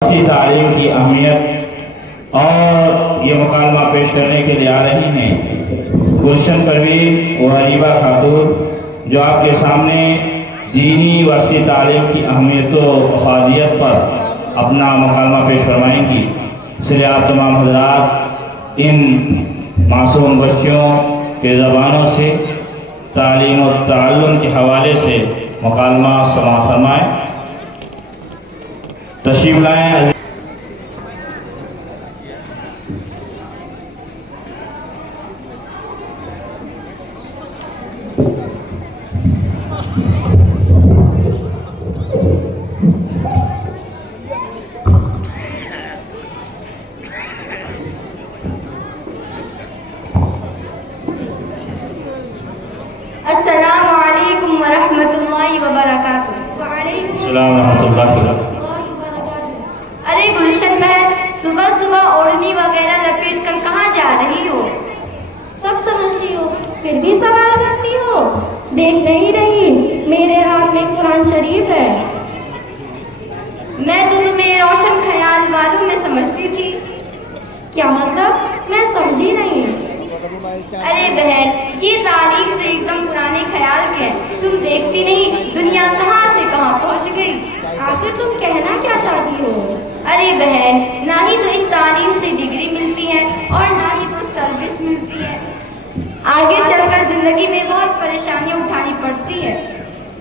کی تعلیم کی اہمیت اور یہ مکالمہ پیش کرنے کے لیے آ رہی ہیں گلشن پروین و حریبہ خاتون، جو آپ کے سامنے دینی وسطی تعلیم کی اہمیت و افادیت پر اپنا مکالمہ پیش فرمائیں گی۔ اس لیے آپ تمام حضرات ان معصوم بچیوں کے زبانوں سے تعلیم و تعلم کے حوالے سے مکالمہ سماعت فرمائیں۔ تشریف لائیں۔ السلام علیکم ورحمۃ اللہ وبرکاتہ۔ السلام ورحمۃ اللہ وبرکاتہ۔ ارے گلشن بہن، صبح صبح اوڑھنی وغیرہ لپیٹ کر کہاں جا رہی ہو؟ سب سمجھتی ہو پھر بھی سوال کرتی ہو؟ دیکھ نہیں رہی میرے ہاتھ میں قرآن شریف ہے؟ میں تو تمہیں روشن خیال والوں میں سمجھتی تھی۔ کیا مطلب؟ میں سمجھی نہیں۔ ارے بہن، یہ تعلیم تو ایک دم پرانے خیال کے ہے۔ تم دیکھتی نہیں دنیا کہاں سے کہاں پہنچ گئی؟ آخر تم کہنا کیا چاہتی ہو؟ ارے بہن، نہ ہی تو اس تعلیم سے ڈگری ملتی ہے اور نہ ہی تو سروس ملتی ہے۔ آگے چل کر زندگی میں بہت پریشانیاں اٹھانی پڑتی ہے۔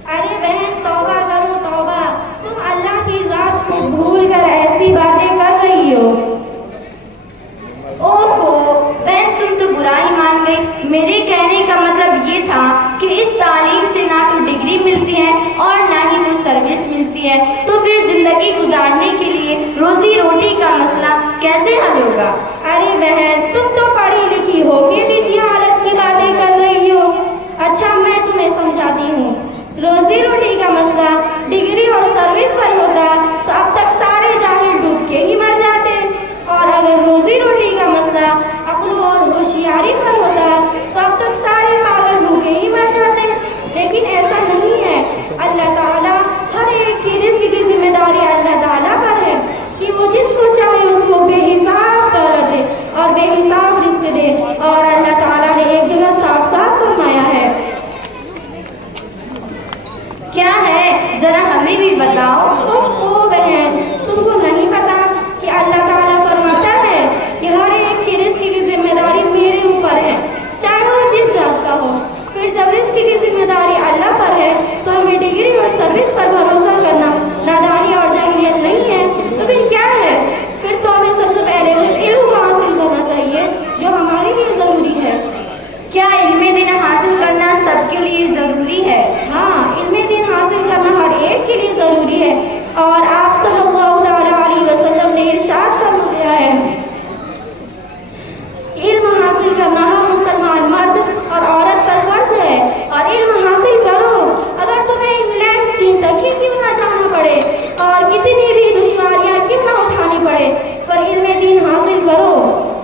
ارے بہن توبہ کرو توبہ، تم اللہ کی ذات کو بھول کر ایسی باتیں کر رہی ہو۔ اوہو بہن، تم تو برا ہی مان گئی۔ میرے کہنے کا مطلب یہ تھا کہ اس تعلیم سے نہ تو ڈگری ملتی ہے اور نہ ہی تو سروس ملتی ہے، تو پھر زندگی گزارنے کے لیے روزی روٹی کا مسئلہ کیسے حل ہوگا؟ ارے بہن تم تو پڑھی لکھی ہو کے نجی حالت کی باتیں کر رہی ہو۔ اچھا میں تمہیں سمجھاتی ہوں، روزی روٹی کا مسئلہ ڈگری اور سروس پر ہوتا تو اب تک سارے جاہل ڈوب کے ہی مر جاتے، اور اگر روزی روٹی کا مسئلہ عقل اور ہوشیاری پر ہوتا تو اب تک سارے پاگل بھوکے ہی مر جاتے۔ لیکن ایسا نہیں ہے۔ اللہ تعالیٰ ہر ایک کی رزق کی ذمہ داری اللہ تعالیٰ پر ہے کہ وہ جس کو چاہے اس کو بے حساب دولت دے اور بے حساب رزق دے، اور اللہ تعالیٰ نے ایک جگہ صاف صاف فرمایا ہے۔ کیا ہے ذرا ہمیں بھی بتاؤ۔ او بہن، تم کو نہیں پتا کہ اللہ تعالیٰ فرماتا ہے کہ ہر ایک کی رزق کی ذمہ داری میرے اوپر ہے، چاہے وہ جس ذات کا ہو۔ پھر جب رزق کی ذمہ داری اللہ پر ہے تو ہمیں ڈگری اور سروس پر بھروسہ کرنا نادانی اور جاہلیت نہیں ہے، تو پھر کیا ہے؟ پھر تو ہمیں سب سے پہلے اس علم کو حاصل کرنا چاہیے جو ہمارے لیے ضروری ہے۔ کیا علم دین حاصل کرنا سب کے لیے ضروری ہے؟ ہاں، علم دین حاصل کرنا ہر ایک کے لیے ضروری ہے، اور آپ صلی اللہ علیہ وسلم نے ارشاد فرمایا ہے علم حاصل کرنا ہر مسلمان مرد اور عورت پر فرض ہے، اور علم حاصل کرو اگر تمہیں انگلینڈ چین تک ہی کیوں نہ جانا پڑے اور کتنی بھی دشواریاں کیوں نہ اٹھانی پڑے، پر علم دین حاصل کرو،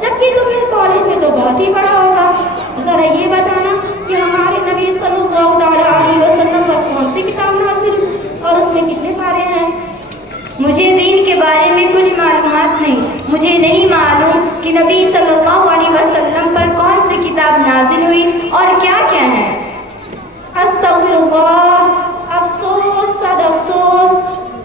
جبکہ تمہیں کالج میں تو بہت ہی بڑا ہوگا۔ ذرا یہ بتانا کہ ہمارے نبی صلی اللہ علیہ وسلم پر کون سی کتاب نازل اور اس میں کتنے پارے ہیں؟ مجھے دین کے بارے میں کچھ معلومات نہیں۔ مجھے نہیں معلوم کہ نبی صلی اللہ علیہ وسلم پر کون سی کتاب نازل ہوئی اور کیا کیا ہے۔ استغفر اللہ، افسوس صد افسوس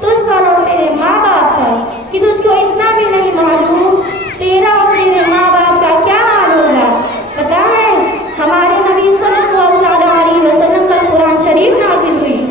تجھ پر اور تیرے ماں باپ پر کہ تجھ کو اتنا بھی نہیں معلوم تیرا اور تیرے ماں باپ کا کیا حال ہوگا۔ پتہ ہے ہمارے نبی صلی اللہ علیہ وسلم پر قرآن شریف نازل ہوئی۔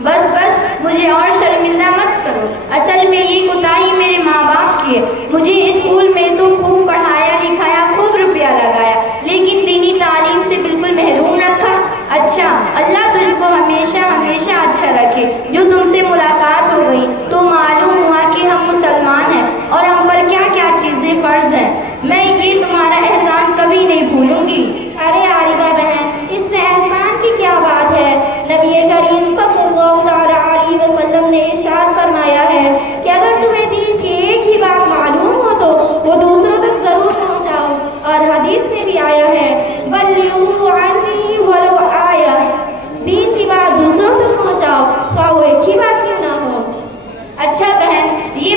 بس بس، مجھے اور شرمندہ مت کرو۔ اصل میں یہ کوتاہی میرے ماں باپ کی ہے۔ مجھے اسکول میں تو خوب پڑھایا لکھایا، خوب روپیہ لگایا، لیکن دینی تعلیم سے بالکل محروم رکھا۔ اچھا، اللہ تجھ کو ہمیشہ ہمیشہ اچھا رکھے۔ جو تم سے ملاقات ہو گئی تو معلوم ہوا کہ ہم مسلمان ہیں اور ہم پر کیا کیا چیزیں فرض ہیں۔ میں یہ تمہارا احسان کبھی نہیں بھولوں گی۔ ارے عاربہ بہن، اس میں احسان کی کیا بات ہے؟ نبی کریم صلی اللہ علیہ وسلم نے ارشاد فرمایا ہے کہ اگر تمہیں دین کی ایک ہی بات معلوم ہو تو وہ دوسروں تک ضرور پہنچاؤ، اور حدیث میں بھی آیا ہے بلغوا عنی ولو آیہ، دین کی بات دوسروں تک پہنچاؤ خواہ وہ ایک ہی بات کیوں نہ ہو۔ اچھا بہن، یہ